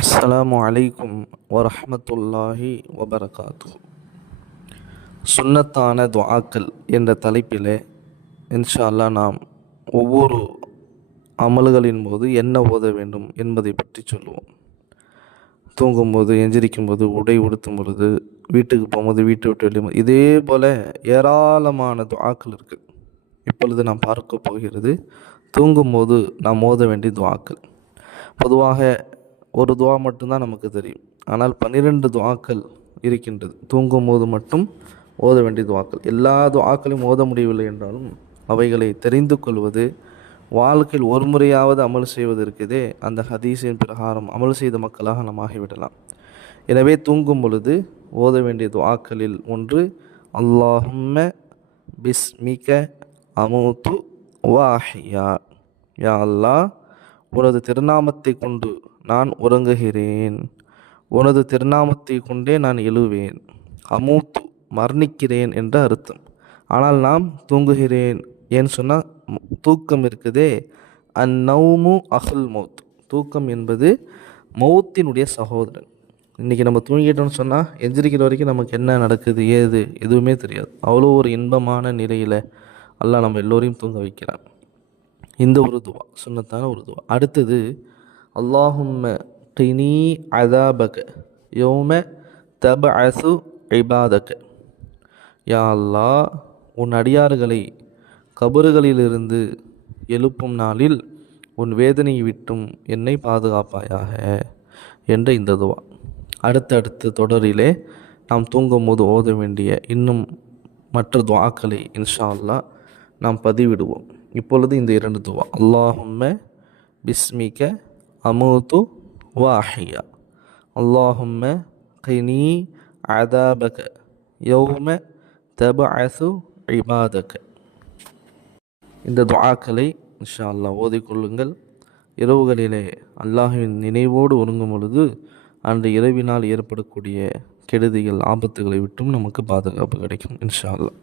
அஸ்ஸலாமு அலைக்கும் வரஹ்மத்துல்லாஹி வபரகாத்துஹு. சுன்னத்தான துஆக்கள் என்ற தலைப்பிலே இன்ஷா அல்லாஹ் நாம் ஒவ்வொரு அமல்களின் போது என்ன ஓத வேண்டும் என்பதை பற்றி சொல்லுவோம். தூங்கும்போது, எந்திரிக்கும்போது, உடை உடுத்தும் பொழுது, வீட்டுக்கு போகும்போது, வீட்டை விட்டு வெளியே, இதே போல் ஏராளமான துஆக்கள் இருக்குது. இப்பொழுது நாம் பார்க்க போகிறது தூங்கும்போது நாம் ஓத வேண்டிய துஆக்கள். பொதுவாக ஒரு துஆ மட்டும்தான் நமக்கு தெரியும். ஆனால் 12 துஆக்கள் இருக்கின்றது. தூங்கும்போது மட்டும் ஓத வேண்டிய துஆக்கள். எல்லா துஆக்களையும் ஓத முடியவில்லை என்றாலும் அவைகளை தெரிந்து கொள்வது, வாழ்க்கையில் ஒரு முறையாவது அமல் செய்வது இருக்குதே, அந்த ஹதீஸின் பிரகாரம் அமல் செய்த மக்களாக நாம் ஆகிவிடலாம். எனவே தூங்கும் பொழுது ஓத வேண்டிய துஆக்களில் ஒன்று, அல்லாஹும்ம பிஸ்மிக அமூத்து வாஹியா. யா அல்லாஹ், உனது திருநாமத்தை கொண்டு நான் உறங்குகிறேன், உனது திருநாமத்தை கொண்டே நான் எழுவேன். அமூத்து மரணிக்கிறேன் என்ற அர்த்தம். ஆனால் நாம் தூங்குகிறேன் ஏன்னு சொன்னால் தூக்கம் இருக்குதே, அந்நௌமு அஹுல் மௌத், தூக்கம் என்பது மௌத்தினுடைய சகோதரன். இன்றைக்கி நம்ம தூங்கிட்டோம்னு சொன்னால் எந்திரிக்கிற வரைக்கும் நமக்கு என்ன நடக்குது ஏது எதுவுமே தெரியாது. அவ்வளோ ஒரு இன்பமான நிலையில் அல்லாஹ் நம்ம எல்லோரையும் தூங்க வைக்கிறான். இந்த ஒரு துவா சுன்னத்தான ஒரு துவா. அடுத்தது, அல்லாஹும்ம கினி அதாபக யௌம தபஅசு இபாதக. யா அல்லாஹ், உன் அடியார்களை கபறுகளிலிருந்து எழுப்பும் நாளில் உன் வேதனையை விட்டும் என்னை பாதுகாப்பாயாக என்ற இந்த துவா. அடுத்தடுத்த தொடரிலே நாம் தூங்கும் போது ஓத வேண்டிய இன்னும் மற்ற துஆக்களை இன்ஷா அல்லாஹ் நாம் பதிவிடுவோம். இப்பொழுது இந்த 2 துவா, அல்லாஹும்ம பிஸ்மிக அமூத்து வாஹியா, அல்லாஹும்ம கினி அதாபக யௌம தபஅசு இபாதக. இந்த துஆக்களை இன்ஷா அல்லாஹ் ஓதிக்கொள்ளுங்கள். இரவுகளிலே அல்லாஹ்வின் நினைவோடு உறங்கும் பொழுது அன்று இரவினால் ஏற்படக்கூடிய கெடுதிகள், ஆபத்துகளை விட்டும் நமக்கு பாதுகாப்பு கிடைக்கும் இன்ஷா அல்லாஹ்.